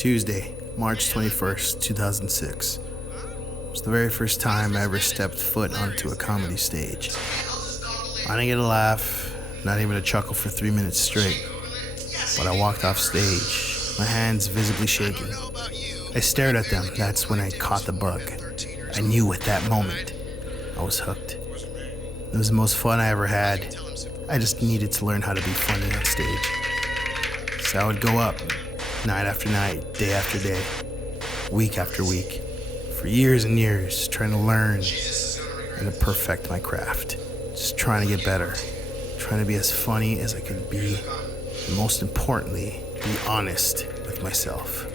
Tuesday, March 21st, 2006. It was the very first time I ever stepped foot onto a comedy stage. I didn't get a laugh, not even a chuckle for 3 minutes straight. But I walked off stage, my hands visibly shaking. I stared at them. That's when I caught the bug. I knew at that moment I was hooked. It was the most fun I ever had. I just needed to learn how to be funny on stage. So I would go up, night after night, day after day, week after week, for years and years, trying to learn and to perfect my craft. Just trying to get better, trying to be as funny as I could be, and most importantly, be honest with myself.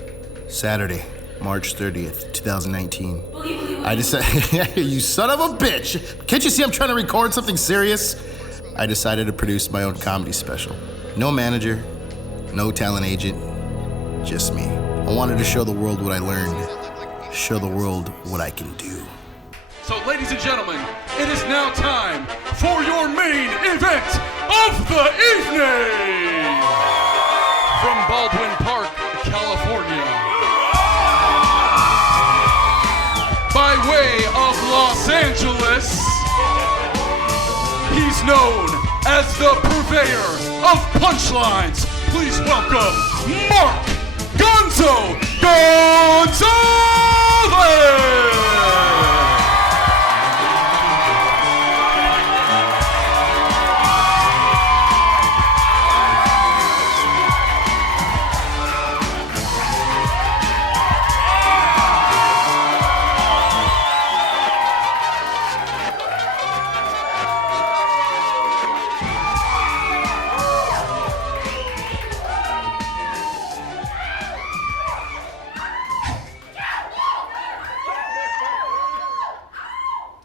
Saturday, March 30th, 2019. I decided, you son of a bitch! Can't you see I'm trying to record something serious? I decided to produce my own comedy special. No manager, no talent agent, just me. I wanted to show the world what I learned, show the world what I can do. So, ladies and gentlemen, it is now time for your main event of the evening! From Baldwin Park, California. By way of Los Angeles, he's known as the purveyor of punchlines. Please welcome Mark Gonzales!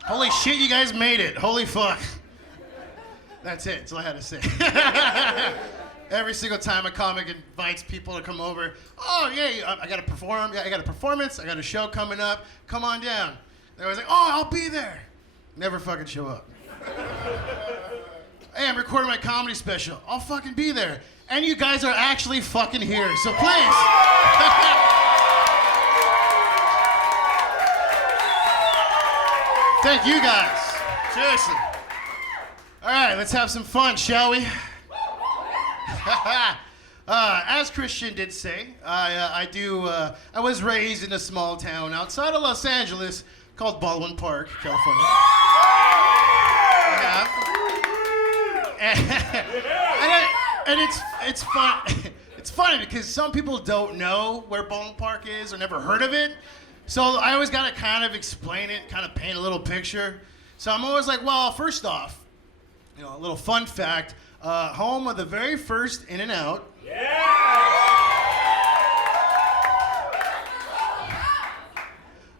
Holy shit, you guys made it. Holy fuck. That's it. That's all I had to say. Every single time a comic invites people to come over, oh, yeah, I got to perform. I got a performance. I got a show coming up. Come on down. They're always like, oh, I'll be there. Never fucking show up. Hey, I'm recording my comedy special. I'll fucking be there. And you guys are actually fucking here. So please. Thank you guys. Seriously. All right, let's have some fun, shall we? As Christian did say, I was raised in a small town outside of Los Angeles called Baldwin Park, California. And it's fun. It's funny because some people don't know where Baldwin Park is or never heard of it. So I always got to kind of explain it, kind of paint a little picture. So I'm always like, well, first off, a little fun fact, home of the very first In-N-Out. Yeah!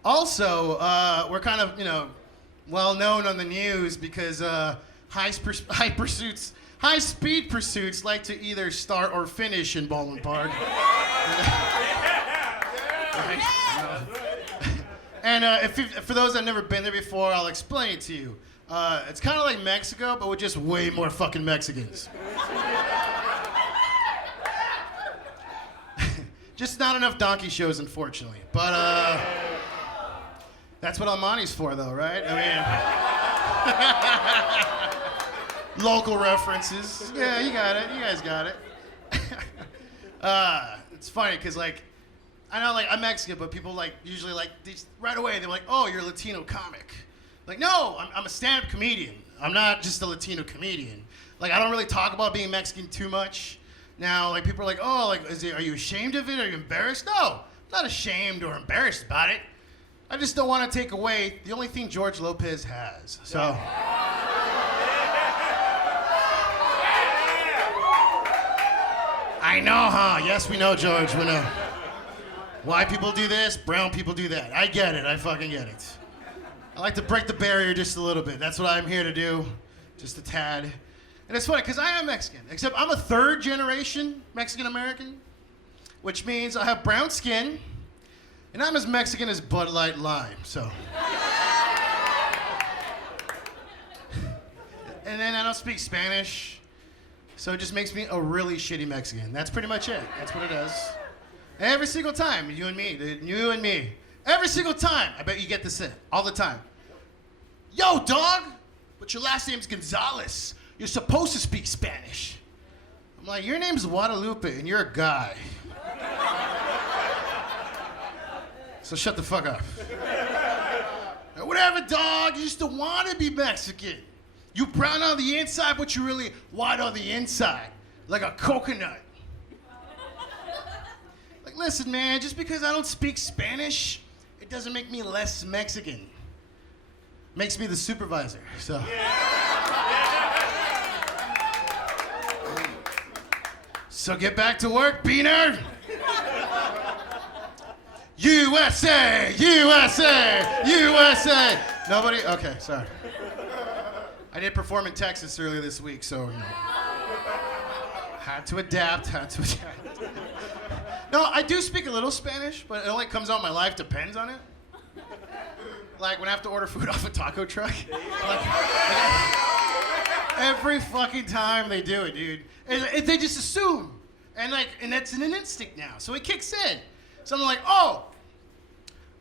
Also, we're kind of, well known on the news because high-speed pursuits like to either start or finish in Baldwin Park. And for those that have never been there before, I'll explain it to you. It's kind of like Mexico, but with just way more fucking Mexicans. Just not enough donkey shows, unfortunately. But that's what Almani's for, though, right? I mean, local references. Yeah, you got it. You guys got it. It's funny because, I know, I'm Mexican, but people, usually, right away, they're like, oh, you're a Latino comic. No, I'm a stand-up comedian. I'm not just a Latino comedian. I don't really talk about being Mexican too much. Now, people are like, oh, are you ashamed of it? Are you embarrassed? No, I'm not ashamed or embarrassed about it. I just don't want to take away the only thing George Lopez has, so. I know, huh? Yes, we know, George, we know. White people do this, brown people do that. I get it, I fucking get it. I like to break the barrier just a little bit. That's what I'm here to do, just a tad. And it's funny, because I am Mexican, except I'm a third generation Mexican-American, which means I have brown skin, and I'm as Mexican as Bud Light Lime, so. And then I don't speak Spanish, so it just makes me a really shitty Mexican. That's pretty much it. That's what it is. Every single time, you and me, dude, you and me. Every single time, I bet you get this in, all the time. Yo, dog, but your last name's Gonzales. You're supposed to speak Spanish. I'm like, your name's Guadalupe, and you're a guy. So shut the fuck up. Whatever, dog, you just don't want to be Mexican. You brown on the inside, but you're really white on the inside, like a coconut. Like, listen, man, just because I don't speak Spanish, it doesn't make me less Mexican. Makes me the supervisor, so. So get back to work, Beaner. USA, USA, USA. Nobody? Okay, sorry. I did perform in Texas earlier this week, so, you know. Had to adapt. No, I do speak a little Spanish, but it only comes out my life depends on it. Like when I have to order food off a taco truck. Like, every fucking time they do it, dude. And they just assume. And that's an instinct now. So it kicks in. So I'm like, oh,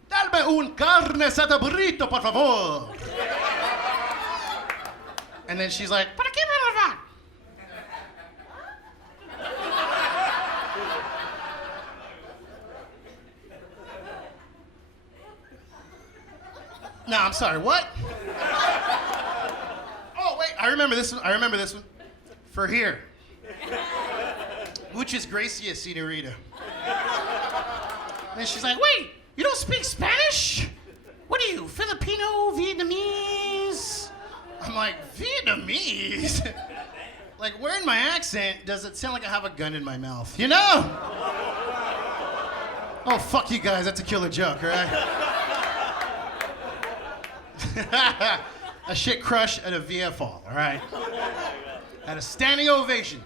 dame un carne asada burrito, por favor. And then she's like, ¿para qué me lo va? No, I'm sorry, what? Oh, wait, I remember this one. For here. Muchas gracias, señorita. And she's like, wait, you don't speak Spanish? What are you, Filipino, Vietnamese? I'm like, Vietnamese? Like, where in my accent does it sound like I have a gun in my mouth? You know? Oh, fuck you guys, that's a killer joke, all right? A shit crush at a VFL, all right? Had a standing ovation.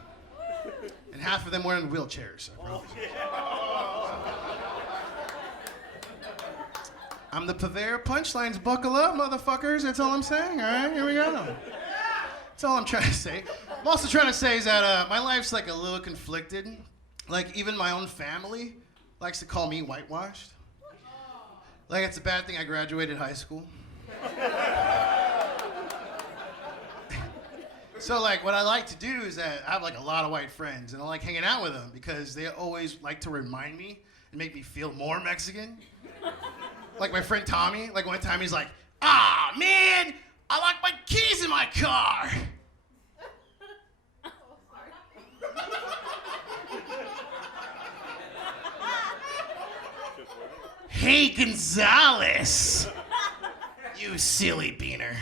And half of them were in wheelchairs, I promise. I'm the purveyor of punchlines. Buckle up, motherfuckers. That's all I'm saying, all right? Here we go. That's all I'm trying to say. I'm also trying to say is that my life's like a little conflicted. Like, even my own family likes to call me whitewashed. Like, it's a bad thing I graduated high school. So, like, what I like to do is that I have, like, a lot of white friends, and I like hanging out with them because they always like to remind me and make me feel more Mexican. Like my friend Tommy, like one time he's like, ah, man, I locked my keys in my car. Hey, Gonzales. You silly beaner.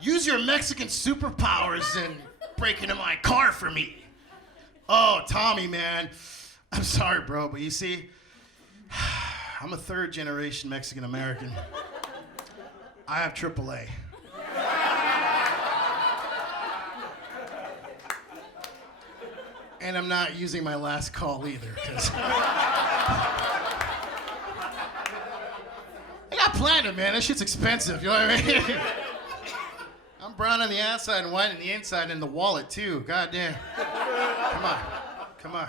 Use your Mexican superpowers and break into my car for me. Oh, Tommy, man. I'm sorry, bro, but you see, I'm a third generation Mexican American. I have AAA. And I'm not using my last call either, because I got platinum, man. That shit's expensive, you know what I mean? I'm brown on the outside and white on the inside, and the wallet too. God damn. Come on.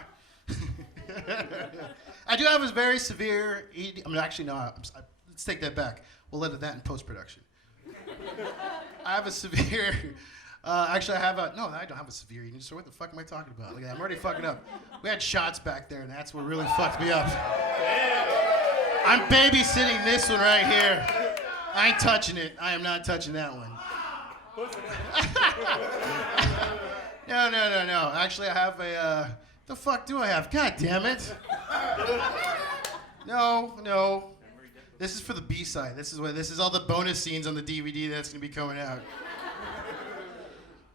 I do have a very severe ED. I mean, actually, no. Let's take that back. We'll edit that in post-production. I have a severe. Actually, I have a. No, I don't have a severe eating disorder. What the fuck am I talking about? Look at that. I'm already fucking up. We had shots back there, and that's what really fucked me up. I'm babysitting this one right here. I ain't touching it. I am not touching that one. No. Actually, I have a. The fuck do I have? God damn it. No. This is for the B-side. This is all the bonus scenes on the DVD that's gonna be coming out.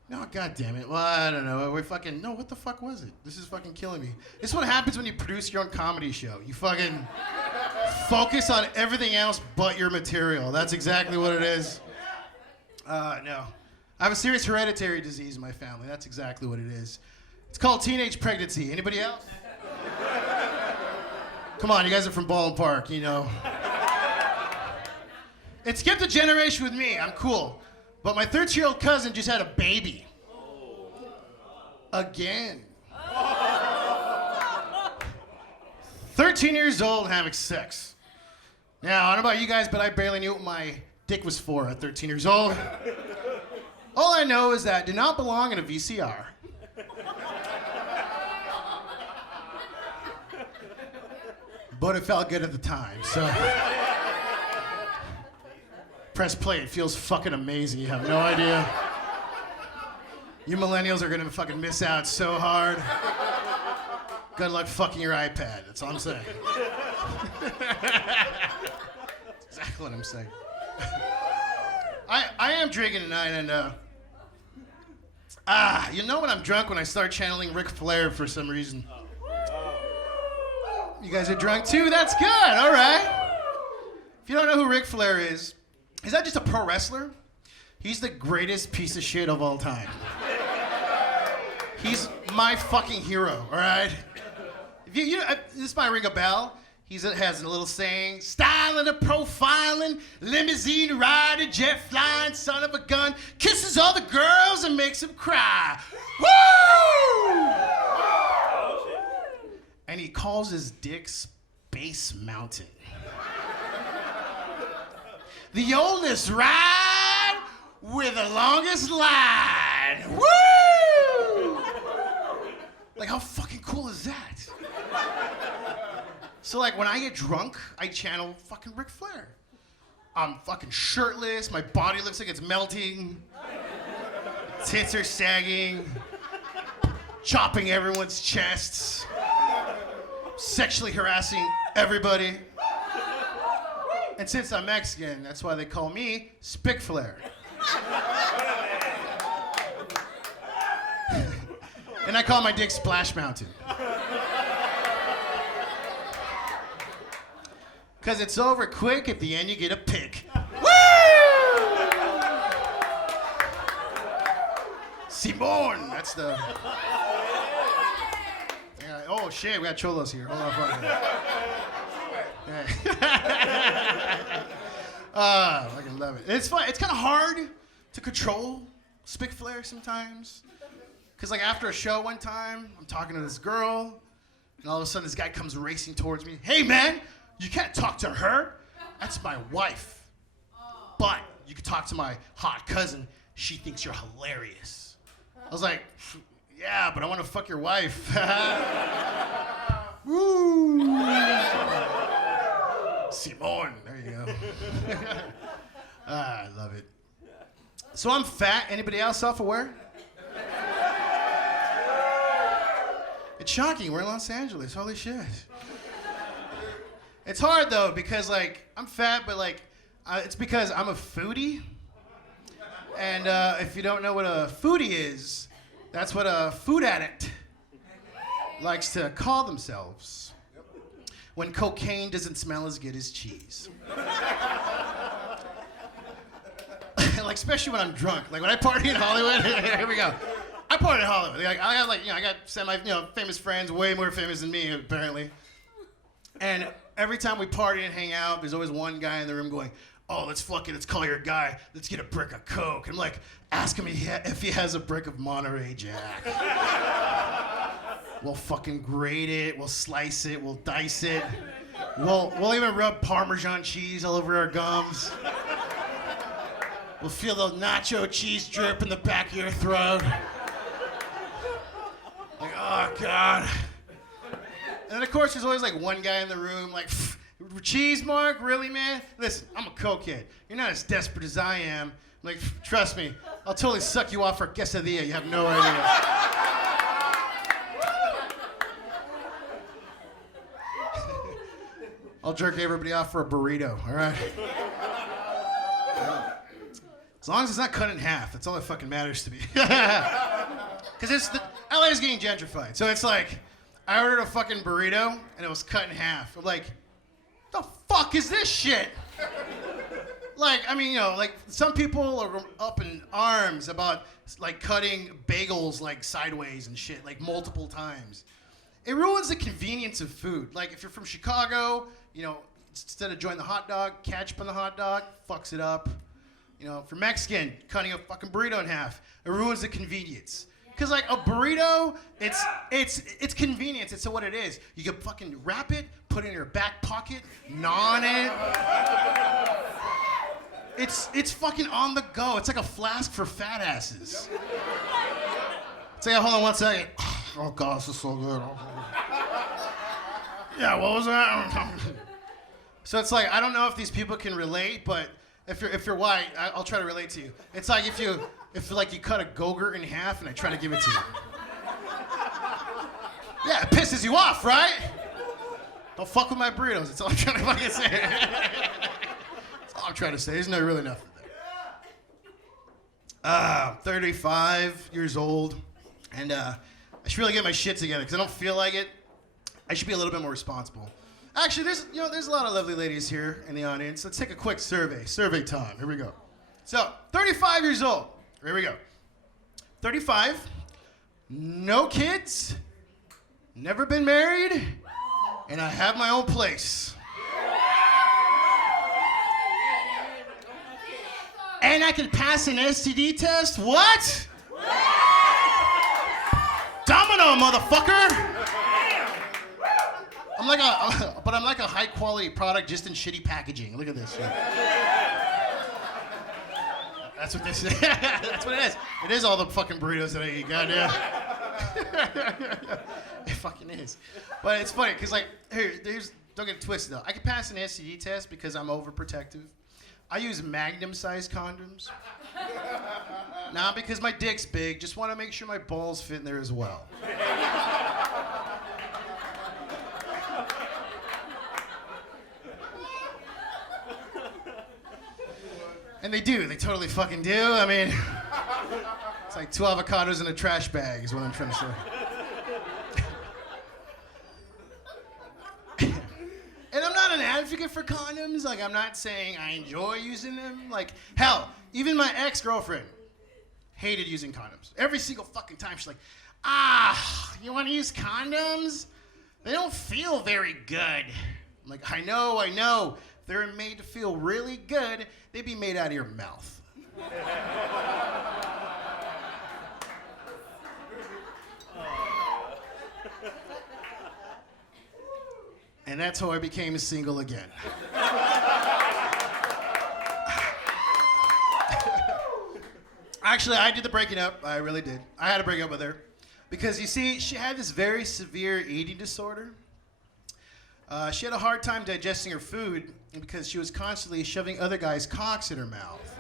No, god damn it. Well, I don't know. No, what the fuck was it? This is fucking killing me. This is what happens when you produce your own comedy show. You fucking focus on everything else but your material. That's exactly what it is. No. I have a serious hereditary disease in my family. That's exactly what it is. It's called teenage pregnancy. Anybody else? Come on, you guys are from Baldwin Park, you know. It skipped a generation with me. I'm cool. But my 13-year-old cousin just had a baby. 13 years old and having sex. Now, I don't know about you guys, but I barely knew what my dick was for at 13 years old. All I know is that it did not belong in a VCR. But it felt good at the time, so. Press play, it feels fucking amazing, you have no idea. You millennials are gonna fucking miss out so hard. Good luck fucking your iPad, that's all I'm saying. Exactly what I'm saying. I am drinking tonight, and you know when I'm drunk when I start channeling Ric Flair for some reason. You guys are drunk too? That's good, all right. If you don't know who Ric Flair is, he's not just a pro wrestler. He's the greatest piece of shit of all time. He's my fucking hero, all right? If this might ring a bell. He has a little saying, styling and profiling, limousine riding, jet flying, son of a gun, kisses all the girls and makes them cry. Woo! And he calls his dick Space Mountain. The oldest ride with the longest line. Woo! Like, how fucking cool is that? So, like, when I get drunk, I channel fucking Ric Flair. I'm fucking shirtless, my body looks like it's melting, tits are sagging, chopping everyone's chests, sexually harassing everybody. And since I'm Mexican, that's why they call me Spic Flair. And I call my dick Splash Mountain. Because it's over quick, at the end you get a pick. Woo! Simón, that's the... Yeah, oh shit, we got cholos here. Hold on, fuck it. I fucking love it. It's fun. It's kind of hard to control Spic Flair sometimes. Because like after a show one time, I'm talking to this girl, and all of a sudden this guy comes racing towards me. Hey man! You can't talk to her. That's my wife. But you can talk to my hot cousin. She thinks you're hilarious. I was like, yeah, but I want to fuck your wife. Woo! Simón, there you go. I love it. So I'm fat. Anybody else self-aware? It's shocking. We're in Los Angeles. Holy shit. It's hard though because like I'm fat, but like it's because I'm a foodie. And if you don't know what a foodie is, that's what a food addict likes to call themselves when cocaine doesn't smell as good as cheese. Like especially when I'm drunk. Like when I party in Hollywood. Here we go. I party in Hollywood. Like I got famous friends, way more famous than me apparently. And every time we party and hang out, there's always one guy in the room going, oh, let's call your guy. Let's get a brick of Coke. I'm like, ask him if he has a brick of Monterey Jack. We'll fucking grate it. We'll slice it. We'll dice it. We'll even rub Parmesan cheese all over our gums. We'll feel the nacho cheese drip in the back of your throat. Like, oh, God. And then, of course, there's always, like, one guy in the room, like, cheese, Mark? Really, man? Listen, I'm a cokehead. You're not as desperate as I am. Like, trust me, I'll totally suck you off for quesadilla. You have no idea. I'll jerk everybody off for a burrito, all right? As long as it's not cut in half, that's all that fucking matters to me. Because LA is getting gentrified, so it's like, I ordered a fucking burrito, and it was cut in half. I'm like, the fuck is this shit? Like, I mean, like, some people are up in arms about, like, cutting bagels, like, sideways and shit, like, multiple times. It ruins the convenience of food. Like, if you're from Chicago, instead of joining the hot dog, ketchup on the hot dog, fucks it up. For Mexican, cutting a fucking burrito in half, it ruins the convenience. Cause like a burrito, it's convenience. It's what it is. You can fucking wrap it, put it in your back pocket, gnaw on it. It's fucking on the go. It's like a flask for fat asses. It's like, hold on 1 second. Oh God, this is so good. Yeah, what was that? So it's like, I don't know if these people can relate, but if you're white, I'll try to relate to you. It's like if you cut a Go-Gurt in half and I try to give it to you. Yeah, it pisses you off, right? Don't fuck with my burritos. That's all I'm trying to fucking say. That's all I'm trying to say. Isn't there really nothing there? 35 years old, and I should really get my shit together because I don't feel like it. I should be a little bit more responsible. Actually, there's a lot of lovely ladies here in the audience. Let's take a quick survey. Survey time. Here we go. So, 35 years old. Here we go. 35, no kids, never been married, and I have my own place. And I can pass an STD test? What? Domino, motherfucker! I'm like a high quality product just in shitty packaging. Look at this shit. That's what this is. That's what it is. It is all the fucking burritos that I eat, goddamn. It fucking is. But it's funny, because like, don't get it twisted though. I can pass an STD test because I'm overprotective. I use Magnum-sized condoms. Not because my dick's big, just want to make sure my balls fit in there as well. And they do, they totally fucking do. I mean, it's like 2 avocados in a trash bag is what I'm trying to say. And I'm not an advocate for condoms. Like, I'm not saying I enjoy using them. Like, hell, even my ex-girlfriend hated using condoms. Every single fucking time she's like, you want to use condoms? They don't feel very good. I'm like, I know. They're made to feel really good. They'd be made out of your mouth. And that's how I became single again. Actually, I did the breaking up. I really did. I had to break up with her. Because, you see, she had this very severe eating disorder. She had a hard time digesting her food because she was constantly shoving other guys' cocks in her mouth.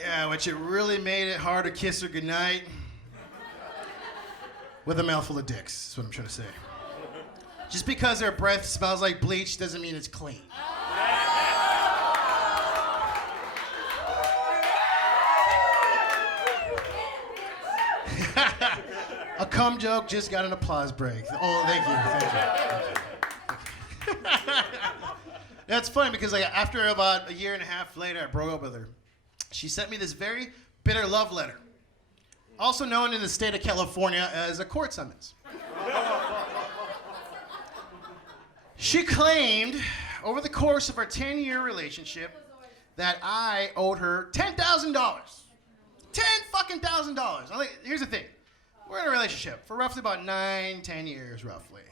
Yeah, which it really made it hard to kiss her goodnight with a mouthful of dicks, is what I'm trying to say. Just because her breath smells like bleach doesn't mean it's clean. A cum joke just got an applause break. Oh, thank you. That's funny because like after about a year and a half later, I broke up with her. She sent me this very bitter love letter, also known in the state of California as a court summons. She claimed over the course of our 10-year relationship that I owed her $10,000. $10,000. Here's the thing. We're in a relationship for roughly about 9-10 years, roughly.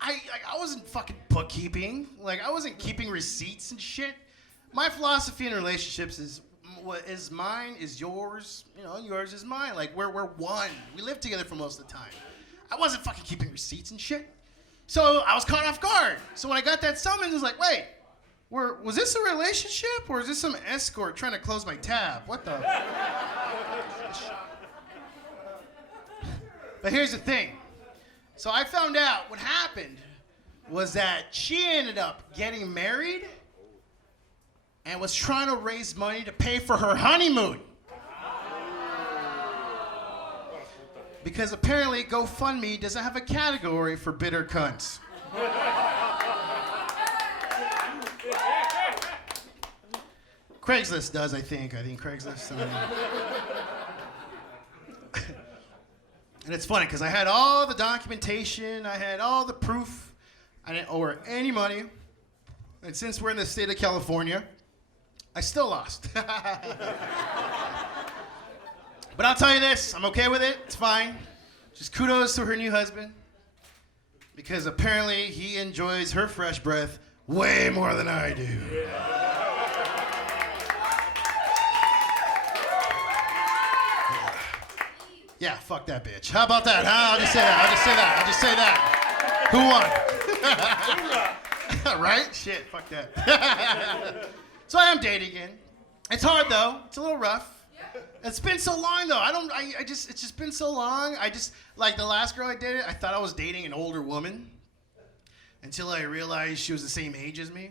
I wasn't fucking bookkeeping. Like, I wasn't keeping receipts and shit. My philosophy in relationships is what is mine is yours, and yours is mine. Like, we're one. We live together for most of the time. I wasn't fucking keeping receipts and shit. So I was caught off guard. So when I got that summons, I was like, wait, was this a relationship or is this some escort trying to close my tab? What the? But here's the thing. So I found out what happened was that she ended up getting married and was trying to raise money to pay for her honeymoon. Because apparently GoFundMe doesn't have a category for bitter cunts. Craigslist does, I think. I think Craigslist. And it's funny because I had all the documentation, I had all the proof. I didn't owe her any money. And since we're in the state of California, I still lost. But I'll tell you this, I'm okay with it. It's fine. Just kudos to her new husband. because apparently he enjoys her fresh breath way more than I do. Yeah, fuck that bitch. How about that, huh? I'll just say that. Who won? Right? Shit, fuck that. So I am dating again. It's hard though. It's a little rough. It's been so long though. It's just been so long. Like the last girl I dated, I thought I was dating an older woman until I realized she was the same age as me.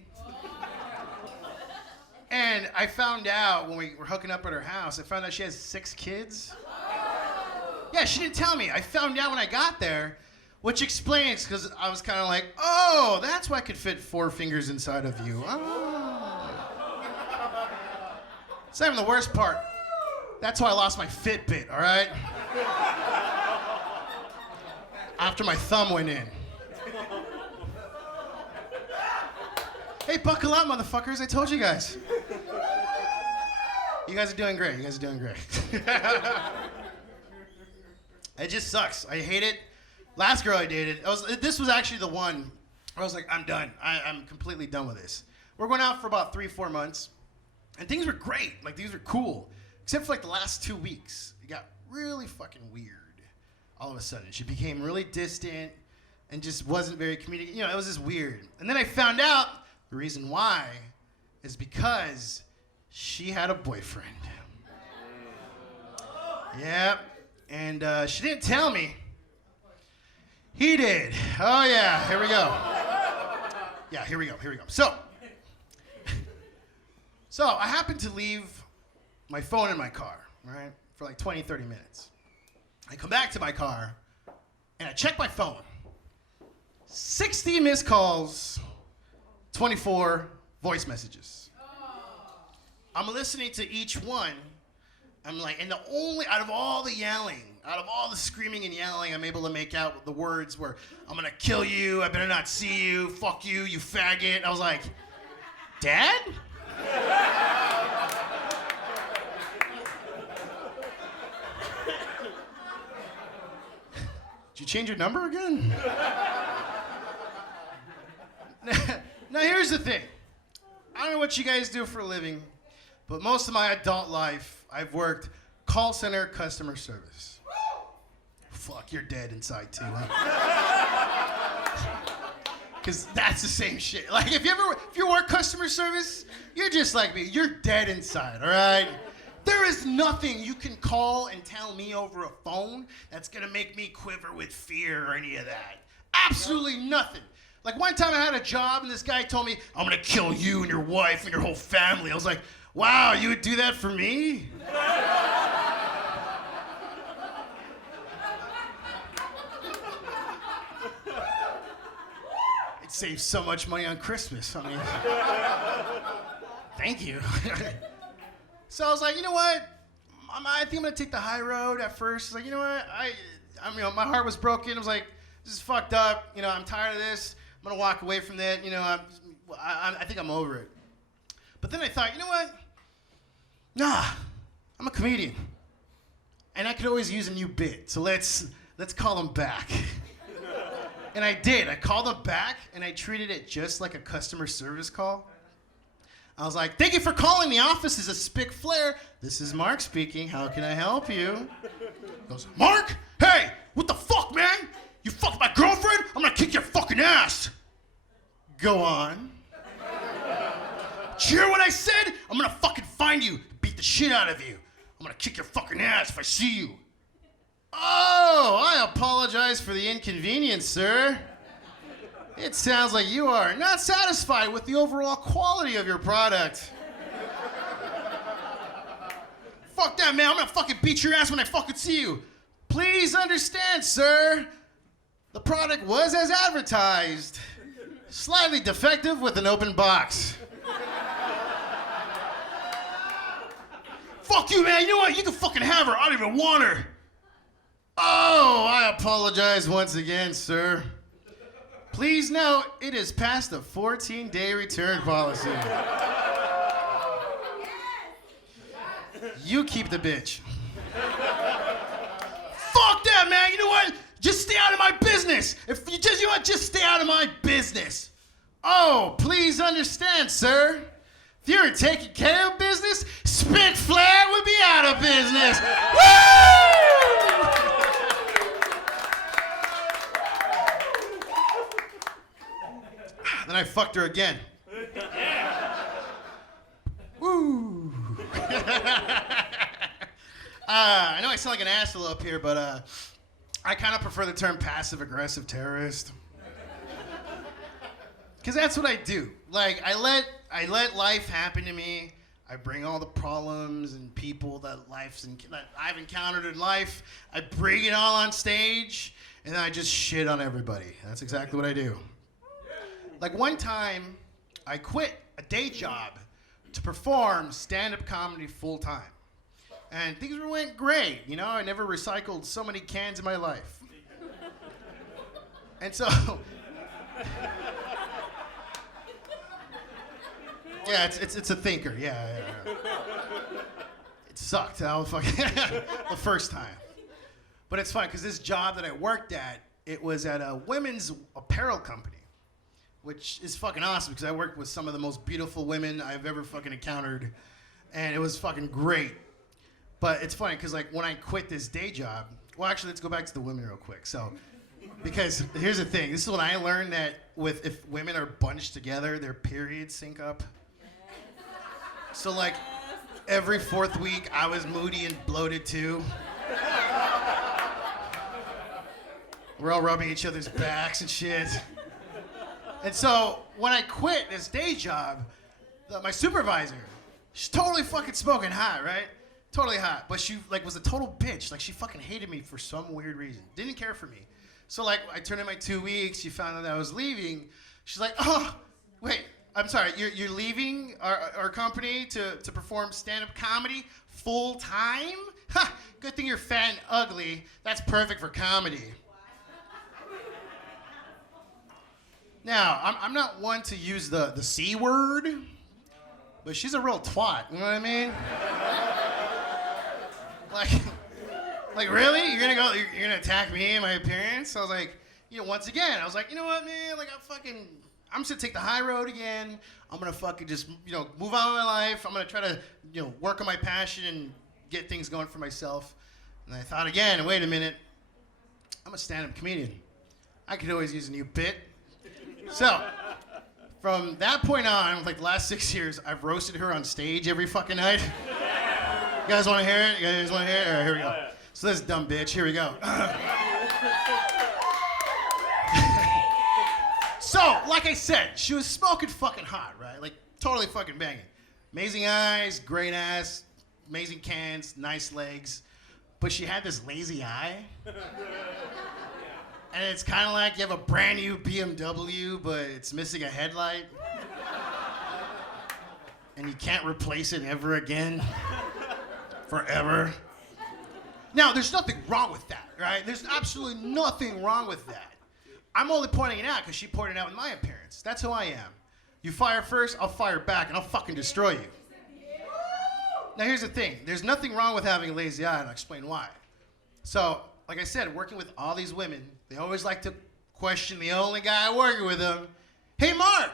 And I found out when we were hooking up at her house, I found out she has 6 kids. Yeah, she didn't tell me. I found out when I got there, which explains, because I was kind of like, oh, that's why I could fit 4 fingers inside of you. Oh. It's not even the worst part. That's why I lost my Fitbit, all right? After my thumb went in. Hey, buckle up, motherfuckers. I told you guys. You guys are doing great. It just sucks. I hate it. Last girl I dated, this was actually the one where I was like, I'm done. I'm completely done with this. We're going out for about 3-4 months, and things were great. Like, these were cool. Except for like the last 2 weeks. It got really fucking weird all of a sudden. She became really distant and just wasn't very communicative. You know, it was just weird. And then I found out the reason why is because she had a boyfriend. Yep. And she didn't tell me. He did. Oh yeah, here we go. Yeah, here we go. So I happened to leave my phone in my car, right, for like 20, 30 minutes. I come back to my car, and I check my phone. 60 missed calls, 24 voice messages. I'm listening to each one. I'm like, and the only, out of all the yelling, out of all the screaming and yelling, I'm able to make out the words where, I'm gonna kill you, I better not see you, fuck you, you faggot. I was like, Dad? Did you change your number again? Now here's the thing. I don't know what you guys do for a living, but most of my adult life, I've worked call center customer service. Fuck, you're dead inside too, huh? Because that's the same shit. Like, if you work customer service, you're just like me. You're dead inside, all right? There is nothing you can call and tell me over a phone that's gonna make me quiver with fear or any of that. Absolutely nothing. Like, one time I had a job and this guy told me, I'm gonna kill you and your wife and your whole family. I was like, wow, you would do that for me? It saves so much money on Christmas. I mean, thank you. So I was like, you know what? I think I'm gonna take the high road at first. I was like, you know what? You know, my heart was broken. I was like, this is fucked up. You know, I'm tired of this. I'm gonna walk away from that. You know, I think I'm over it. But then I thought, you know what? Nah, I'm a comedian, and I could always use a new bit. So let's call him back. And I did. I called him back, and I treated it just like a customer service call. I was like, thank you for calling the office. This is Spic Flair. This is Mark speaking. How can I help you? He goes, Mark? Hey, what the fuck, man? You fucked my girlfriend? I'm gonna kick your fucking ass. Go on. Did you hear what I said? I'm gonna fucking find you, beat the shit out of you. I'm gonna kick your fucking ass if I see you. Oh, I apologize for the inconvenience, sir. It sounds like you are not satisfied with the overall quality of your product. Fuck that, man. I'm gonna fucking beat your ass when I fucking see you. Please understand, sir. The product was as advertised. Slightly defective with an open box. Fuck you, man. You know what? You can fucking have her. I don't even want her. Oh, I apologize once again, sir. Please note, it is past the 14-day return policy. You keep the bitch. Fuck that, man. You know what? Just stay out of my business. If you just, you know what? Just business. Oh, please understand, sir. If you were taking care of business, Spic Flair would be out of business. Woo! Then I fucked her again. Woo! I know I sound like an asshole up here, but I kind of prefer the term passive-aggressive terrorist. Because that's what I do. Like, I let life happen to me. I bring all the problems and people that I've encountered in life. I bring it all on stage, and then I just shit on everybody. That's exactly what I do. Like, one time, I quit a day job to perform stand-up comedy full-time. And things went great, you know? I never recycled so many cans in my life. And so... yeah, it's a thinker, yeah. It sucked, the first time. But it's fun, because this job that I worked at, it was at a women's apparel company, which is fucking awesome, because I worked with some of the most beautiful women I've ever fucking encountered, and it was fucking great. But it's funny, because like when I quit this day job, well, actually, let's go back to the women real quick. So, because here's the thing, this is when I learned that if women are bunched together, their periods sync up. So like every fourth week, I was moody and bloated too. We're all rubbing each other's backs and shit. And so when I quit this day job, my supervisor, she's totally fucking smoking hot, right? Totally hot. But she like was a total bitch. Like she fucking hated me for some weird reason. Didn't care for me. So like I turned in my 2 weeks. She found out that I was leaving. She's like, oh, wait. I'm sorry, you're leaving our company to perform stand-up comedy full time? Ha! Good thing you're fat and ugly. That's perfect for comedy. Now, I'm not one to use the C word, but she's a real twat, you know what I mean? Like really? You're gonna attack me and my appearance? I was like, once again, I was like, you know what, man? Like I'm just gonna take the high road again. I'm gonna fucking just, move on with my life. I'm gonna try to, work on my passion and get things going for myself. And I thought again, wait a minute. I'm a stand-up comedian. I could always use a new bit. So, from that point on, like the last 6 years, I've roasted her on stage every fucking night. You guys wanna hear it? You guys wanna hear it? All right, here we go. So this dumb bitch, here we go. So, like I said, she was smoking fucking hot, right? Like, totally fucking banging. Amazing eyes, great ass, amazing cans, nice legs. But she had this lazy eye. And it's kind of like you have a brand new BMW, but it's missing a headlight. And you can't replace it ever again. Forever. Now, there's nothing wrong with that, right? There's absolutely nothing wrong with that. I'm only pointing it out because she pointed out with my appearance. That's who I am. You fire first, I'll fire back, and I'll fucking destroy you. Now, here's the thing. There's nothing wrong with having a lazy eye, and I'll explain why. So, like I said, working with all these women, they always like to question the only guy working with them. Hey, Mark,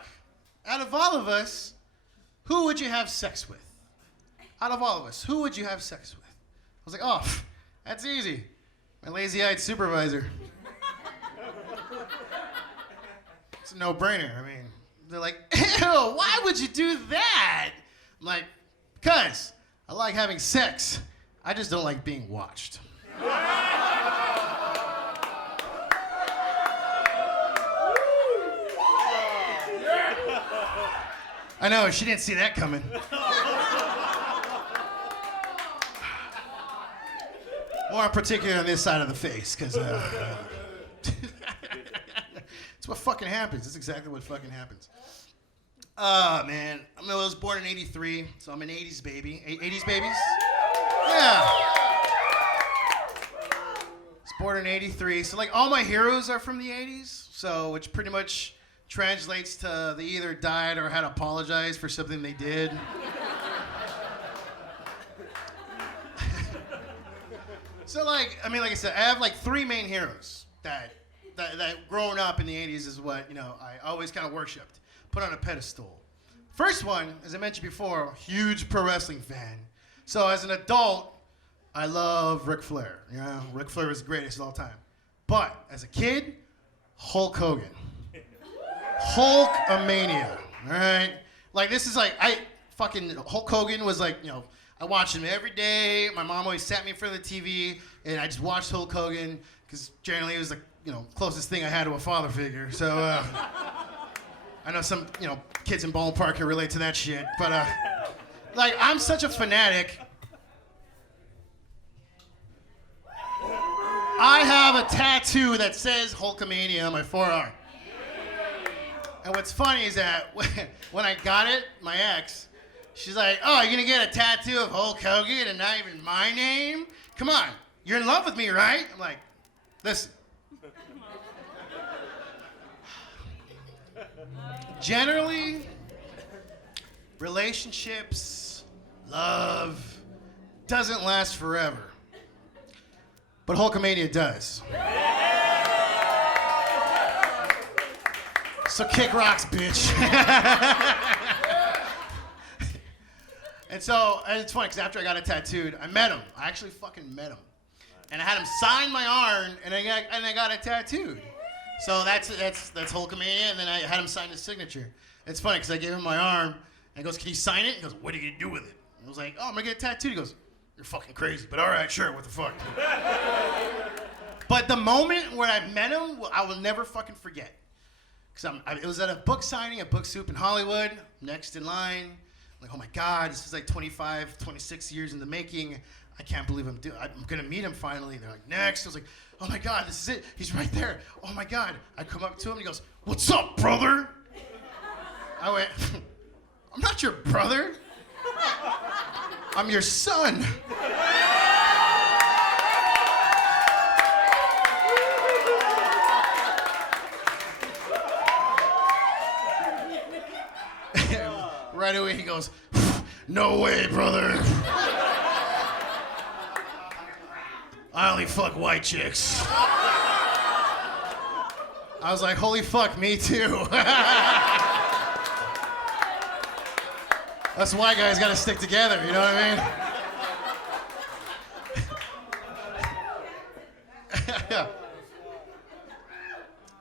out of all of us, who would you have sex with? Out of all of us, who would you have sex with? I was like, oh, that's easy. My lazy-eyed supervisor. It's a no-brainer. I mean, they're like, ew, why would you do that? I'm like, because I like having sex. I just don't like being watched. I know, she didn't see that coming. More in particular on this side of the face, because it's what fucking happens. It's exactly what fucking happens. Man. I was born in 83, so I'm an 80s baby. 80s babies? Yeah. Was born in 83. So, like, all my heroes are from the 80s, so which pretty much translates to they either died or had apologized for something they did. So, like I said, I have, like, 3 main heroes that that growing up in the 80s is what, I always kind of worshipped, put on a pedestal. First one, as I mentioned before, huge pro wrestling fan. So as an adult, I love Ric Flair. Ric Flair is the greatest of all time. But as a kid, Hulk Hogan. Hulkamania, all right? Like, this is like, Hulk Hogan was like, I watched him every day. My mom always sat me in front of the TV, and I just watched Hulk Hogan, because generally it was the, closest thing I had to a father figure. So, I know some, kids in Baldwin Park can relate to that shit, but, like, I'm such a fanatic. I have a tattoo that says Hulkamania on my forearm. And what's funny is that when I got it, my ex, she's like, "Oh, you're gonna get a tattoo of Hulk Hogan and not even my name? Come on, you're in love with me, right?" I'm like, "Listen. Generally, relationships, love, doesn't last forever. But Hulkamania does. So kick rocks, bitch." And it's funny, because after I got it tattooed, I met him. I actually fucking met him. And I had him sign my arm, and I got it tattooed. So that's Hulkamania, and then I had him sign his signature. It's funny, because I gave him my arm, and he goes, "Can you sign it?" He goes, "What are you going to do with it?" And I was like, "Oh, I'm going to get it tattooed." He goes, "You're fucking crazy, but all right, sure, what the fuck." But the moment where I met him, I will never fucking forget. Because it was at a book signing at Book Soup in Hollywood, next in line. I'm like, oh my God, this is like 25, 26 years in the making. I can't believe I'm going to meet him finally. And they're like, next. I was like, oh my God, this is it. He's right there. Oh my God. I come up to him, and he goes, "What's up, brother?" I went, "I'm not your brother. I'm your son." Right away he goes, "No way, brother. I only fuck white chicks." I was like, holy fuck, me too. Us white guys gotta stick together, you know what I mean?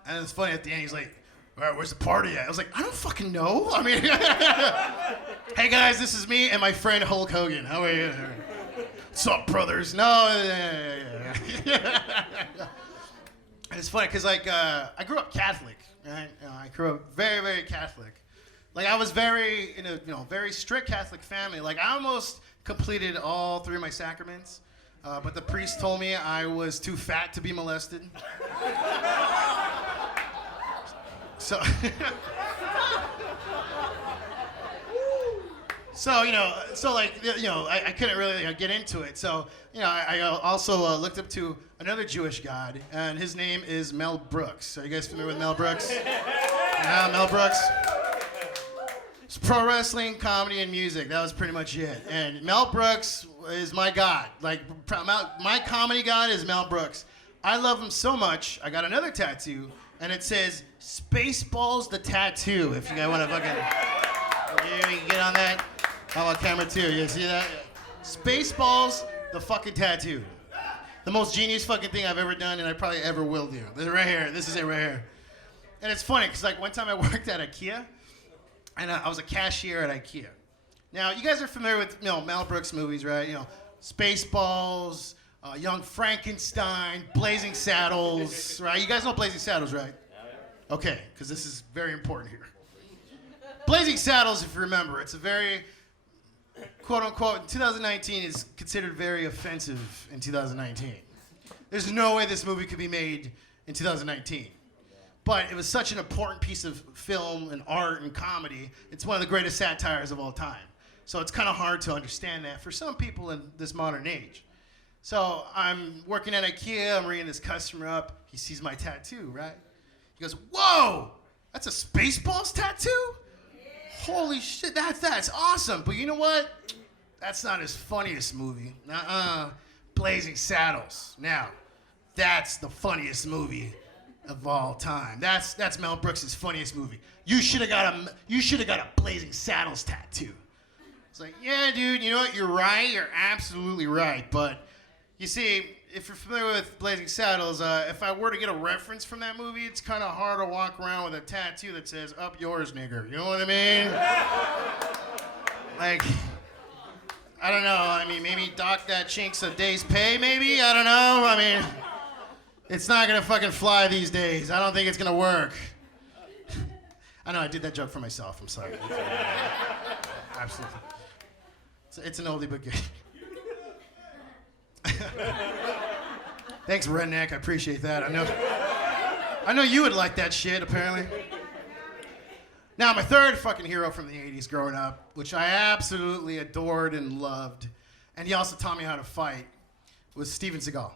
And it's funny, at the end he's like, "All right, where's the party at?" I was like, "I don't fucking know. I mean," "Hey guys, this is me and my friend Hulk Hogan. How are you?" "What's up, brothers?" "No." And it's funny, because like, I grew up Catholic, right? I grew up very, very Catholic. Like, I was in a very strict Catholic family. Like, I almost completed all 3 of my sacraments, but the priest told me I was too fat to be molested. So, I couldn't really get into it. So, I also looked up to another Jewish god, and his name is Mel Brooks. Are you guys familiar with Mel Brooks? Yeah, Mel Brooks. It's pro wrestling, comedy, and music. That was pretty much it. And Mel Brooks is my god. Like, my comedy god is Mel Brooks. I love him so much, I got another tattoo, and it says Spaceballs the Tattoo. If you guys want to fucking, yeah, you can get on that. How about camera 2? You see that? Spaceballs the fucking tattoo. The most genius fucking thing I've ever done, and I probably ever will do. This is right here. This is it right here. And it's funny, because like one time I worked at IKEA, and I was a cashier at IKEA. Now, you guys are familiar with Mel Brooks movies, right? Spaceballs, Young Frankenstein, Blazing Saddles, right? You guys know Blazing Saddles, right? Okay, because this is very important here. Blazing Saddles, if you remember, it's a very, quote unquote, in 2019 is considered very offensive in 2019. There's no way this movie could be made in 2019. But it was such an important piece of film and art and comedy. It's one of the greatest satires of all time. So it's kind of hard to understand that for some people in this modern age. So I'm working at IKEA, I'm ringing this customer up. He sees my tattoo, right? He goes, "Whoa, that's a Spaceballs tattoo? Holy shit, that's awesome. But you know what? That's not his funniest movie. Blazing Saddles. Now, that's the funniest movie of all time. That's Mel Brooks' funniest movie. You should have got a Blazing Saddles tattoo. It's like, yeah, dude, you know what? You're right. You're absolutely right. But you see, if you're familiar with Blazing Saddles, if I were to get a reference from that movie, it's kind of hard to walk around with a tattoo that says "Up yours, nigger." You know what I mean? Like, I don't know. I mean, maybe dock that chinks a day's pay. Maybe, I don't know. I mean, it's not gonna fucking fly these days. I don't think it's gonna work. I know I did that joke for myself. I'm sorry. Absolutely. It's an oldie but good. Thanks, redneck. I appreciate that. I know you would like that shit, apparently. Now, my third fucking hero from the 80s growing up, which I absolutely adored and loved, and he also taught me how to fight, was Steven Seagal.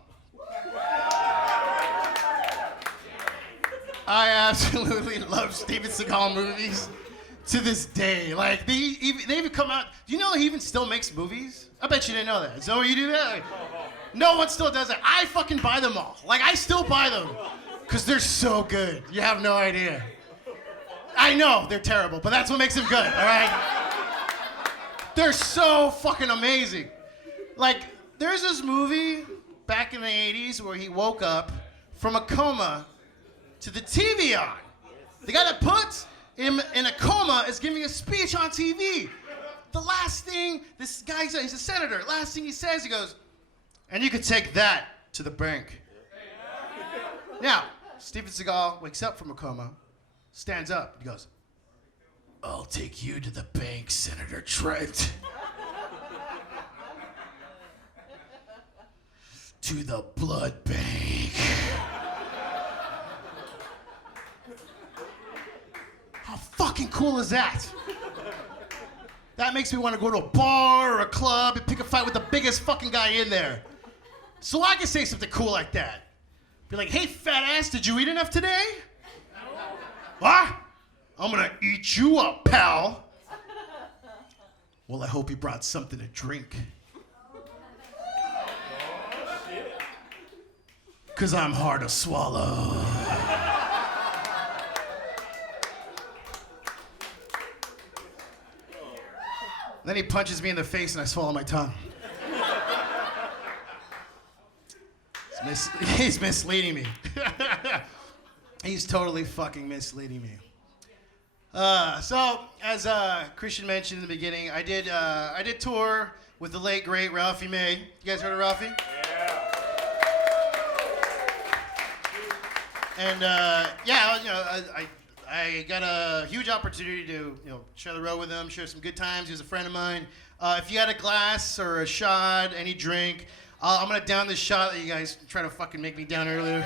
I absolutely love Steven Seagal movies to this day. Like, they even come out. Do you know he even still makes movies? I bet you didn't know that. Is that what you do that? Like, no one still does that. I fucking buy them all. Like, I still buy them because they're so good. You have no idea. I know they're terrible, but that's what makes them good, all right? They're so fucking amazing. Like, there's this movie back in the 80s where he woke up from a coma to the TV on. The guy that puts him in a coma is giving a speech on TV. The last thing this guy says, he's a senator, last thing he says, he goes, "And you could take that to the bank." Now, Steven Seagal wakes up from a coma, stands up, he goes, "I'll take you to the bank, Senator Trent." "To the blood bank." How fucking cool is that? That makes me want to go to a bar or a club and pick a fight with the biggest fucking guy in there. So I can say something cool like that. Be like, "Hey, fat ass, did you eat enough today?" "What? I'm gonna eat you up, pal." "Well, I hope you brought something to drink. 'Cause I'm hard to swallow." Then he punches me in the face and I swallow my tongue. He's misleading me. He's totally fucking misleading me. So, as Christian mentioned in the beginning, I did tour with the late great Ralphie May. You guys heard of Ralphie? Yeah. And yeah, you know, I got a huge opportunity to, you know, share the road with him, share some good times. He was a friend of mine. If you had a glass or a shot, any drink, I'm gonna down this shot that you guys try to fucking make me down earlier.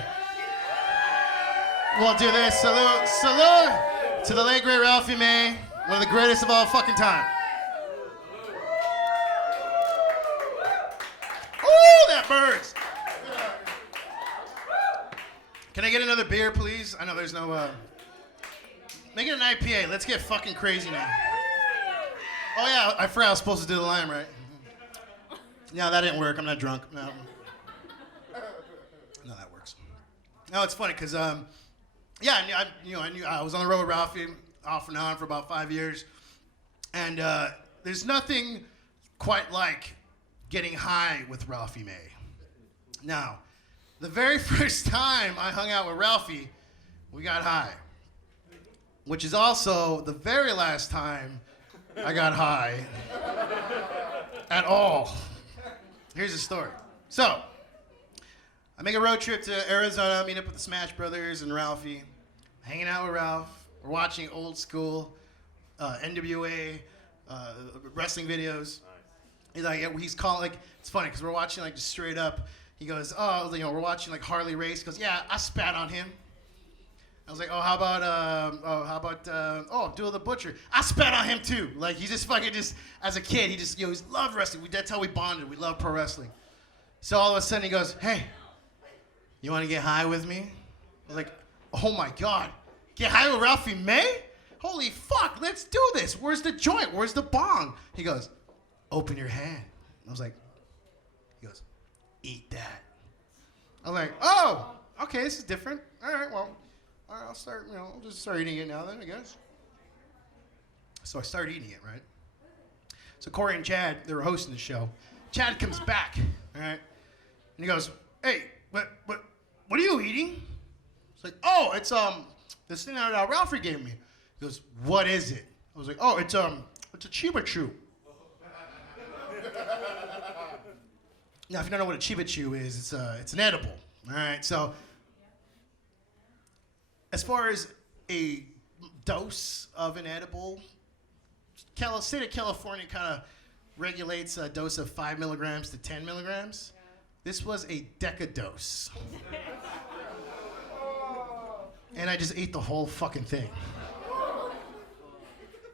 We'll do this. Salute to the late great Ralphie May, one of the greatest of all fucking time. Ooh, that burns. Can I get another beer, please? I know there's no. Make it an IPA. Let's get fucking crazy now. Oh yeah, I forgot I was supposed to do the lime, right? Yeah, that didn't work. I'm not drunk. No, that works. No, it's funny because yeah, I knew I was on the road with Ralphie off and on for about 5 years, and there's nothing quite like getting high with Ralphie May. Now, the very first time I hung out with Ralphie, we got high, which is also the very last time I got high at all. Here's the story. So, I make a road trip to Arizona, meet up with the Smash Brothers and Ralphie, hanging out with Ralph. We're watching old school NWA wrestling videos. He's like, he's calling, like, it's funny because we're watching like just straight up. He goes, "Oh, you know, we're watching like Harley race." He goes, "Yeah, I spat on him." I was like, "Oh, how about Abdul the Butcher? I spat on him too." Like, he just fucking just, as a kid, he just, you know, he's loved wrestling. That's how we bonded. We love pro wrestling. So all of a sudden he goes, "Hey, you want to get high with me?" I was like, "Oh my God, get high with Ralphie May? Holy fuck, let's do this. Where's the joint? Where's the bong?" He goes, "Open your hand." I was like, he goes, "Eat that." I was like, "Oh, okay, this is different. All right, well, all right, I'll start, I'll just start eating it now then, I guess. So I started eating it, right? So Corey and Chad, they were hosting the show. Chad comes back, all right? And he goes, hey, what are you eating? It's like, oh, it's this thing that Ralphie gave me. He goes, what is it? I was like, oh, it's a Chiba Chew. Now, if you don't know what a Chiba Chew is, it's an edible, all right? So as far as a dose of an edible, state of California kind of regulates a dose of 5 milligrams to 10 milligrams. This was a decadose. And I just ate the whole fucking thing.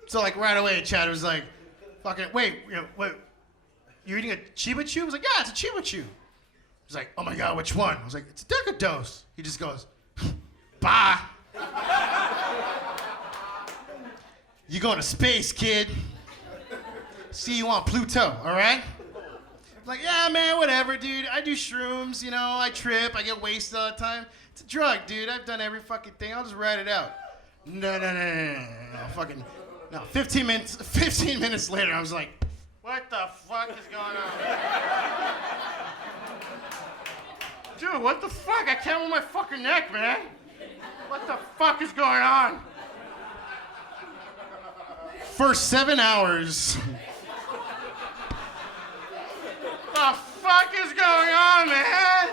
So like right away, Chad was like, fucking, wait, you're eating a Chiba Chew? I was like, yeah, it's a Chiba Chew. He's like, oh my God, which one? I was like, it's a decadose. He just goes, bye. You going to space, kid. See you on Pluto, all right? I'm like, yeah, man, whatever, dude. I do shrooms, I trip, I get wasted all the time. It's a drug, dude. I've done every fucking thing. I'll just write it out. No, fucking, no. 15 minutes later, I was like, what the fuck is going on? Dude, what the fuck? I can't move my fucking neck, man. What the fuck is going on? For 7 hours. The fuck is going on, man?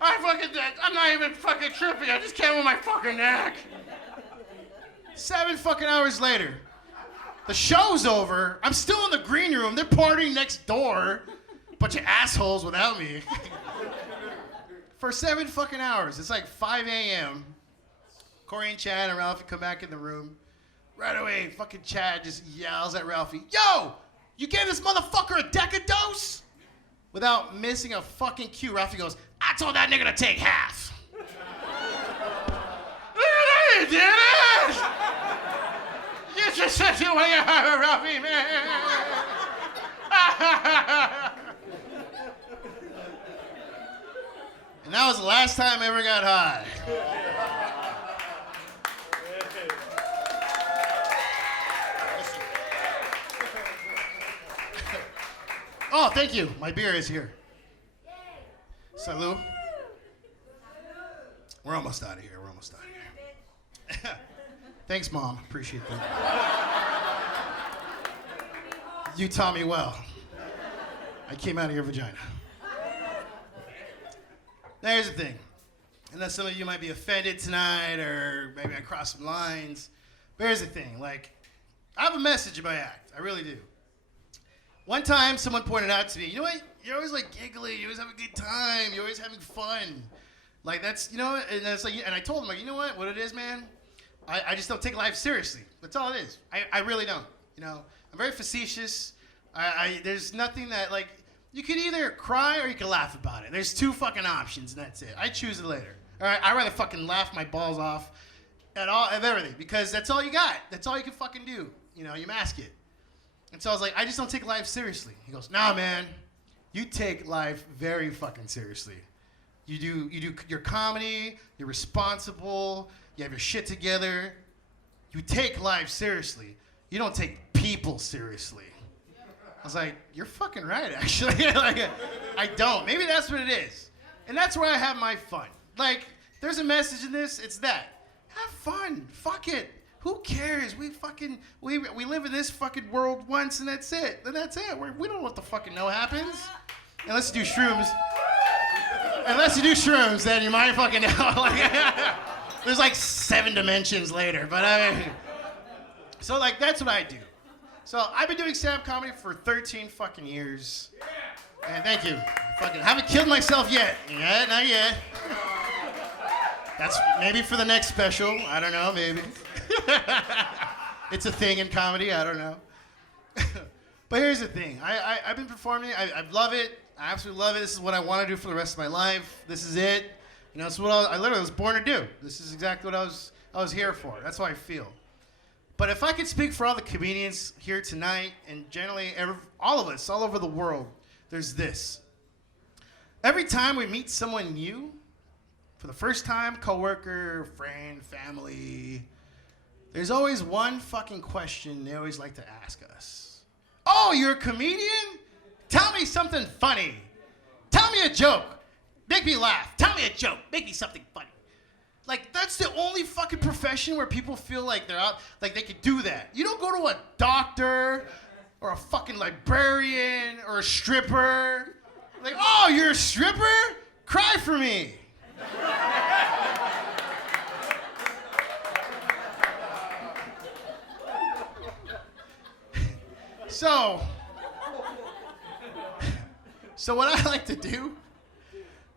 I'm not even fucking tripping. I just can't move my fucking neck. 7 fucking hours later. The show's over. I'm still in the green room. They're partying next door. Bunch of assholes without me. For 7 fucking hours. It's like 5 a.m. Corey and Chad and Ralphie come back in the room. Right away, fucking Chad just yells at Ralphie, yo, you gave this motherfucker a decadose? Without missing a fucking cue, Ralphie goes, I told that nigga to take half. You did it! You just said you want to have a Ralphie, man. And that was the last time I ever got high. Oh, thank you. My beer is here. Salud. We're almost out of here. Thanks, Mom. Appreciate that. You taught me well. I came out of your vagina. Now, here's the thing. And that some of you might be offended tonight, or maybe I crossed some lines. But here's the thing. Like, I have a message in my act. I really do. One time, someone pointed out to me, you know what? You're always like giggly. You always have a good time. You're always having fun. Like that's, and that's like, and I told him, like, you know what it is, man? I just don't take life seriously. That's all it is. I really don't. I'm very facetious. There's nothing that, like, you could either cry or you could laugh about it. There's 2 fucking options, and that's it. I choose it later. All right, I'd rather fucking laugh my balls off of everything, because that's all you got. That's all you can fucking do. You mask it. And so I was like, I just don't take life seriously. He goes, nah, man, you take life very fucking seriously. You do your comedy, you're responsible, you have your shit together. You take life seriously. You don't take people seriously. I was like, you're fucking right, actually. Like, I don't. Maybe that's what it is. And that's where I have my fun. Like, there's a message in this, it's that. Have fun. Fuck it. Who cares? We live in this fucking world once, and that's it. And that's it. We don't know what the fucking know happens. Unless you do shrooms. Then you might fucking know. Like, there's like 7 dimensions later. But I mean, so like that's what I do. So I've been doing stand-up comedy for 13 fucking years. And thank you. Fucking haven't killed myself yet. Yeah, not yet. That's maybe for the next special. I don't know, maybe. It's a thing in comedy. I don't know. But here's the thing. I've been performing. I love it. I absolutely love it. This is what I want to do for the rest of my life. This is it. It's what I literally was born to do. This is exactly what I was here for. That's how I feel. But if I could speak for all the comedians here tonight, and generally all of us all over the world, there's this. Every time we meet someone new, for the first time, coworker, friend, family, there's always one fucking question they always like to ask us. Oh, you're a comedian? Tell me something funny. Tell me a joke. Make me laugh. Tell me a joke. Make me something funny. Like, that's the only fucking profession where people feel like they're out, like they could do that. You don't go to a doctor or a fucking librarian or a stripper. Like, oh, you're a stripper? Cry for me. So what I like to do,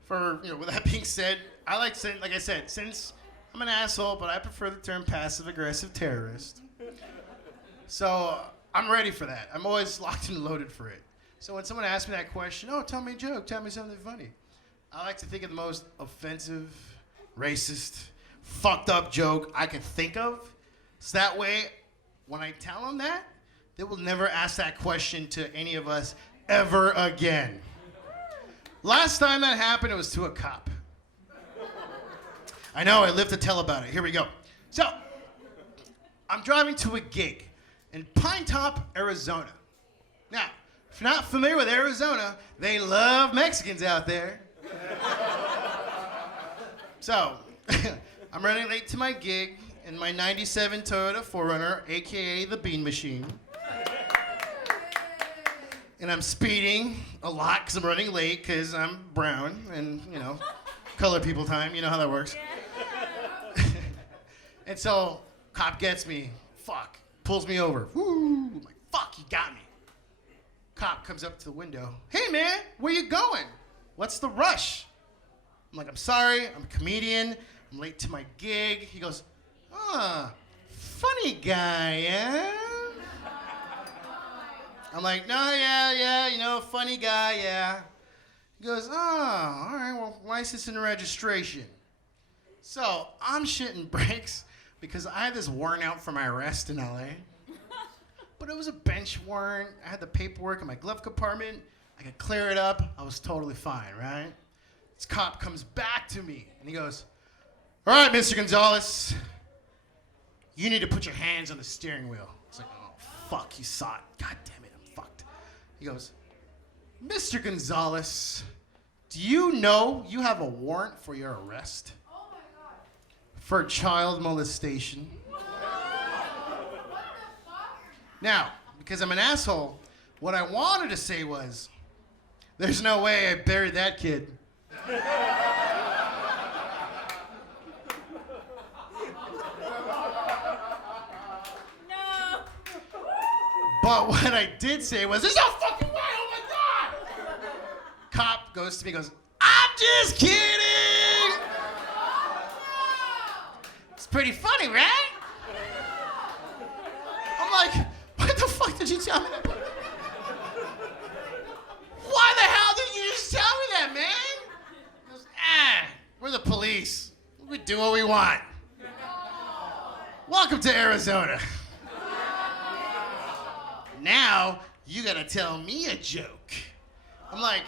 with that being said, like I said, since I'm an asshole, but I prefer the term passive-aggressive terrorist. So I'm ready for that. I'm always locked and loaded for it. So when someone asks me that question, oh, tell me a joke, tell me something funny, I like to think of the most offensive, racist, fucked up joke I can think of. So that way, when I tell them that, they will never ask that question to any of us ever again. Last time that happened, it was to a cop. I know, I live to tell about it. Here we go. So, I'm driving to a gig in Pine Top, Arizona. Now, if you're not familiar with Arizona, they love Mexicans out there. So, I'm running late to my gig in my 97 Toyota 4Runner, aka the Bean Machine. And I'm speeding a lot because I'm running late because I'm brown and, colored people time. You know how that works. And so, cop gets me. Fuck. Pulls me over. Woo. I'm like, fuck, he got me. Cop comes up to the window. Hey, man, where you going? What's the rush? I'm like, I'm sorry. I'm a comedian. I'm late to my gig. He goes, funny guy, yeah? I'm like, no, yeah, funny guy, yeah. He goes, all right, well, license and registration. So I'm shitting bricks because I had this warrant out for my arrest in LA. But it was a bench warrant. I had the paperwork in my glove compartment. I could clear it up. I was totally fine, right? This cop comes back to me and he goes, all right, Mr. Gonzales, you need to put your hands on the steering wheel. It's like, oh, fuck, he saw it. God damn it, I'm fucked. He goes, Mr. Gonzales, do you know you have a warrant for your arrest? Oh my God. For child molestation. What the fuck? Now, because I'm an asshole, what I wanted to say was, there's no way I buried that kid. But what I did say was, there's no fucking way, oh my God! Cop goes to me, goes, I'm just kidding! It's pretty funny, right? I'm like, what the fuck did you tell me that? Why the hell did you just tell me that, man? He goes, we're the police. We do what we want. Welcome to Arizona. Now, you gotta tell me a joke. I'm like,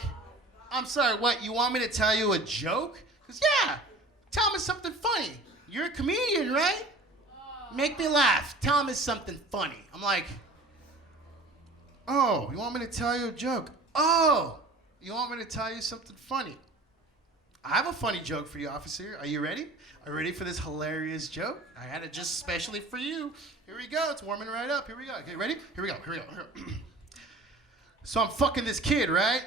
I'm sorry, what, you want me to tell you a joke? He goes, yeah, tell me something funny. You're a comedian, right? Make me laugh. Tell me something funny. I'm like, oh, you want me to tell you a joke? Oh, you want me to tell you something funny? I have a funny joke for you, officer. Are you ready? Are you ready for this hilarious joke? I had it just specially for you. Here we go. It's warming right up. Here we go. Okay, ready? Here we go. So I'm fucking this kid, right?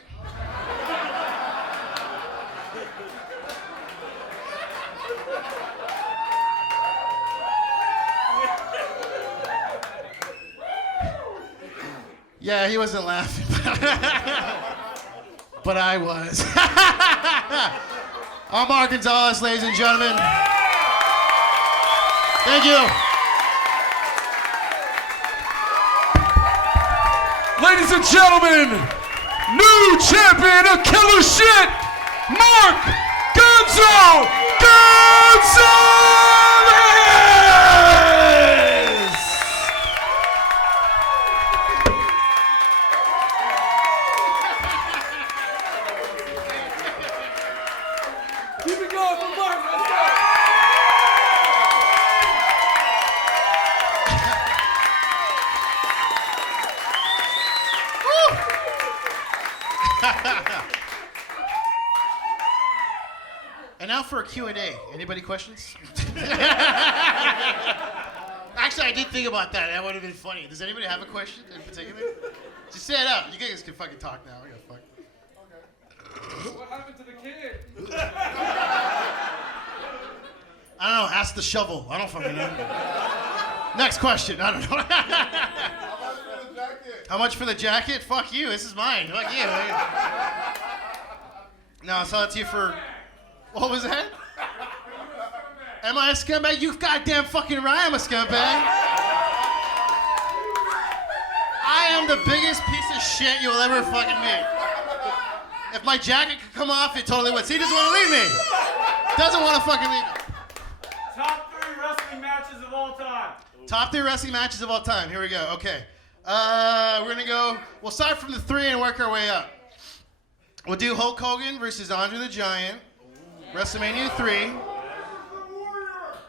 Yeah, he wasn't laughing. But I was. I'm Mark Gonzales, ladies and gentlemen. Thank you. Ladies and gentlemen, new champion of killer shit, Mark Gonzales! Keep it going for Mark. And now for a Q&A. Anybody questions? Actually, I did think about that. That would have been funny. Does anybody have a question in particular? Just say it out. You guys can fucking talk now. I gotta fuck. Okay. What happened to the kid? I don't know. Ask the shovel. I don't fucking know. Next question. I don't know. How much for the jacket? Fuck you. This is mine. Fuck you. No, I saw it to you for... What was that? Am I a scumbag? You goddamn fucking right I'm a scumbag. I am the biggest piece of shit you'll ever fucking meet. If my jacket could come off, it totally would. See, he doesn't want to leave me. Doesn't want to fucking leave me. Top 3 wrestling matches of all time. Top 3 wrestling matches of all time. Here we go. Okay. We're going to go... We'll start from the 3 and work our way up. We'll do Hulk Hogan versus Andre the Giant. WrestleMania 3.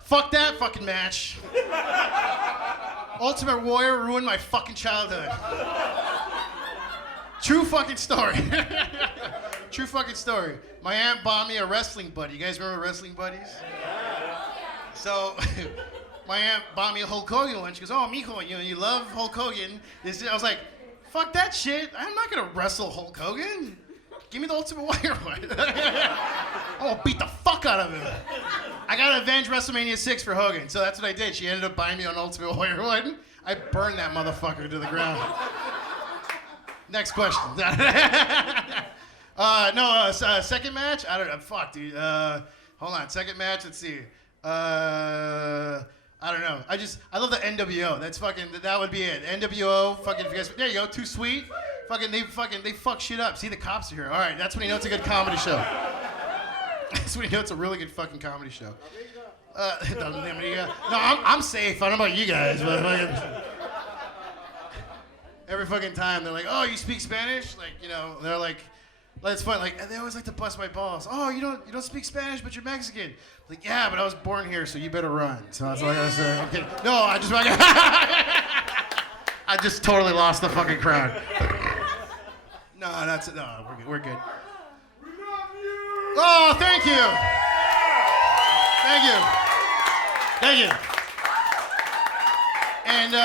Fuck that fucking match. Ultimate Warrior ruined my fucking childhood. True fucking story. True fucking story. My aunt bought me a wrestling buddy. You guys remember wrestling buddies? So, my aunt bought me a Hulk Hogan one. She goes, "Oh, mijo, you love Hulk Hogan." I was like, "Fuck that shit. I'm not gonna wrestle Hulk Hogan. Give me the Ultimate Warrior one." I'm gonna beat the fuck out of him. I gotta avenge WrestleMania 6 for Hogan, so that's what I did. She ended up buying me an Ultimate Warrior one. I burned that motherfucker to the ground. Next question. Second match? I don't know. Fuck, dude. Hold on. Second match. Let's see. I don't know. I love the NWO. That would be it. NWO. Fucking. There you go. Too sweet. They fuck shit up. See, the cops are here. All right. That's when you know it's a good comedy show. That's when you know it's a really good fucking comedy show. No, I'm safe. I don't know about you guys, but every fucking time they're like, "Oh, you speak Spanish?" Like, they're like, it's fun. Like, they always like to bust my balls. "Oh, you don't speak Spanish, but you're Mexican." Like, "Yeah, but I was born here, so you better run." So that's what I gotta say. Okay. No, I just totally lost the fucking crowd. No, that's it. No, we're good. Oh, thank you. Thank you. And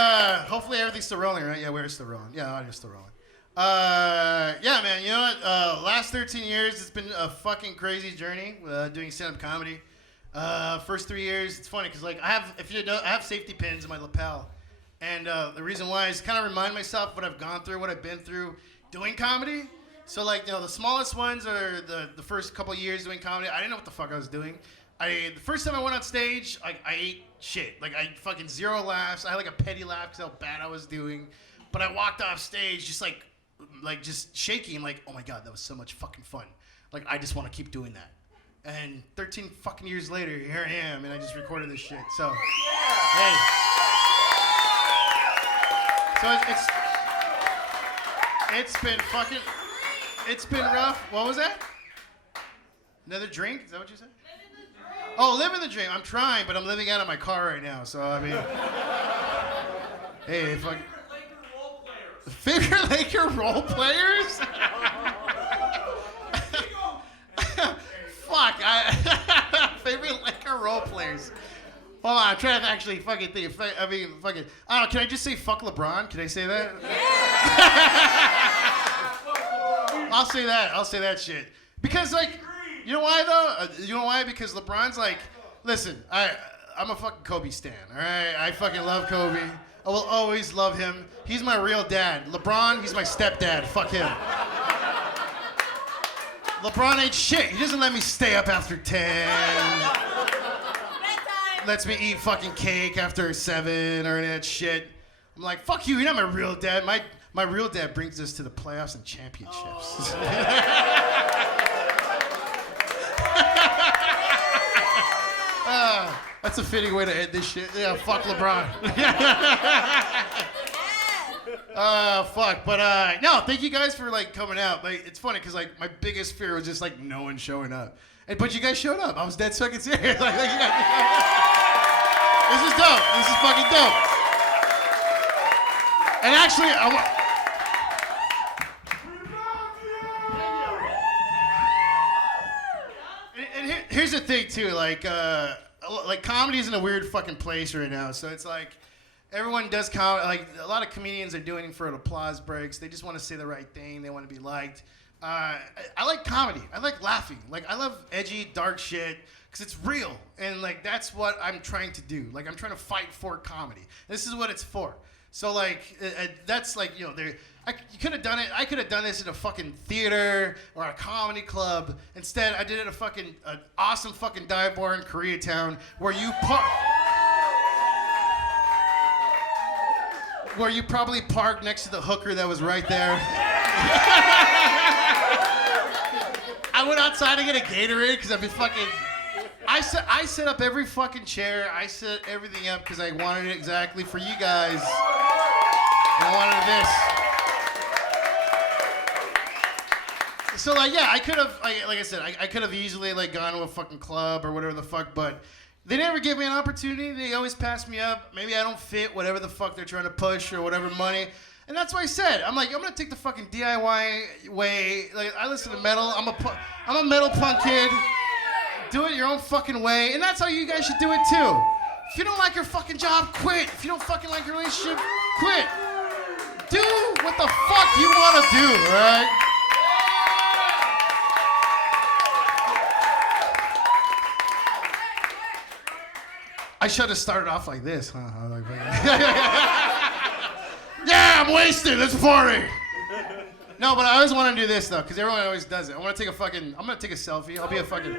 hopefully everything's still rolling, right? Yeah, we're still rolling. Yeah, audio's still rolling. Yeah, man, you know what? Last 13 years, it's been a fucking crazy journey doing stand-up comedy. First 3 years, it's funny because like I have safety pins in my lapel, and the reason why is kind of remind myself what I've gone through, what I've been through doing comedy. So like the smallest ones are the first couple years doing comedy. I didn't know what the fuck I was doing. The first time I went on stage, I ate shit. Like I fucking 0 laughs. I had like a petty laugh because how bad I was doing. But I walked off stage just like just shaking, like, oh my god, that was so much fucking fun. Like I just want to keep doing that. And 13 fucking years later, here I am, and I just recorded this shit. So, hey. So it's been rough. What was that? Another drink? Is that what you said? Oh, living the dream. I'm trying, but I'm living out of my car right now. So I mean, hey, fuck. Favorite Laker role players? Fuck. Favorite Laker role players. Hold on, I'm trying to actually fucking think. Fucking. I don't know. Can I just say fuck LeBron? Can I say that? Yeah! I'll say that shit. Because like, you know why though? You know why? Because LeBron's like, listen, I'm a fucking Kobe stan. All right, I fucking love Kobe. I will always love him. He's my real dad. LeBron, he's my stepdad. Fuck him. LeBron ain't shit. He doesn't let me stay up after 10. Lets me eat fucking cake after 7 or that shit. I'm like, fuck you. You're not my real dad. My real dad brings us to the playoffs and championships. That's a fitting way to end this shit. Yeah, fuck LeBron. Fuck. But no, thank you guys for like coming out. Like, it's funny because like my biggest fear was just like no one showing up. But you guys showed up. I was dead fucking serious. Like, you guys, this is dope. This is fucking dope. And actually, here's the thing too, like comedy's in a weird fucking place right now. So it's like everyone does comedy. Like a lot of comedians are doing it for applause breaks. They just want to say the right thing. They want to be liked. I like comedy. I like laughing. Like I love edgy, dark shit because it's real, and like that's what I'm trying to do. Like I'm trying to fight for comedy. This is what it's for. So like that's like you could have done it. I could have done this in a fucking theater or a comedy club. Instead, I did it at an awesome fucking dive bar in Koreatown where you probably parked next to the hooker that was right there. I went outside to get a Gatorade because I'd be fucking. I set up every fucking chair. I set everything up because I wanted it exactly for you guys. I wanted this. So like yeah, I could have like I said, I could have easily like gone to a fucking club or whatever the fuck, but they never give me an opportunity. They always pass me up. Maybe I don't fit whatever the fuck they're trying to push or whatever money. And that's why I said, I'm gonna take the fucking DIY way. Like I listen to metal. I'm a metal punk kid. Do it your own fucking way, and that's how you guys should do it too. If you don't like your fucking job, quit. If you don't fucking like your relationship, quit. Do what the fuck you wanna do, right? I should have started off like this, huh? Yeah, I'm wasted. Let's party. No, but I always want to do this though, because everyone always does it. I'm gonna take a selfie. I'll be a fucking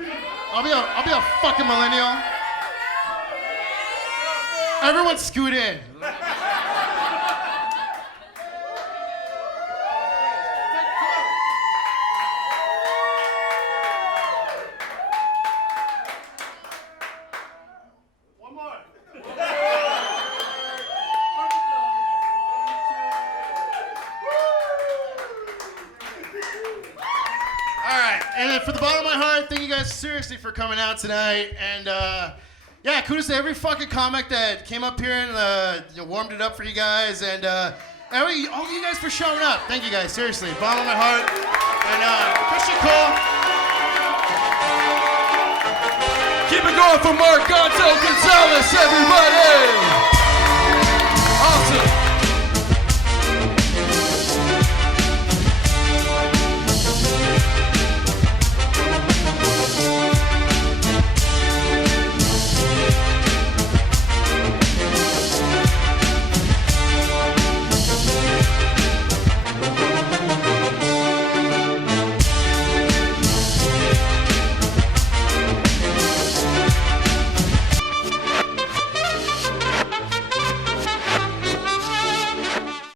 millennial. Everyone scoot in. One more. And then for the bottom of my heart, thank you guys seriously for coming out tonight. And yeah, kudos to every fucking comic that came up here and warmed it up for you guys. And all of you guys for showing up. Thank you guys, seriously. Bottom of my heart. And Christian Cole. Keep it going for Mark Gonzales, everybody!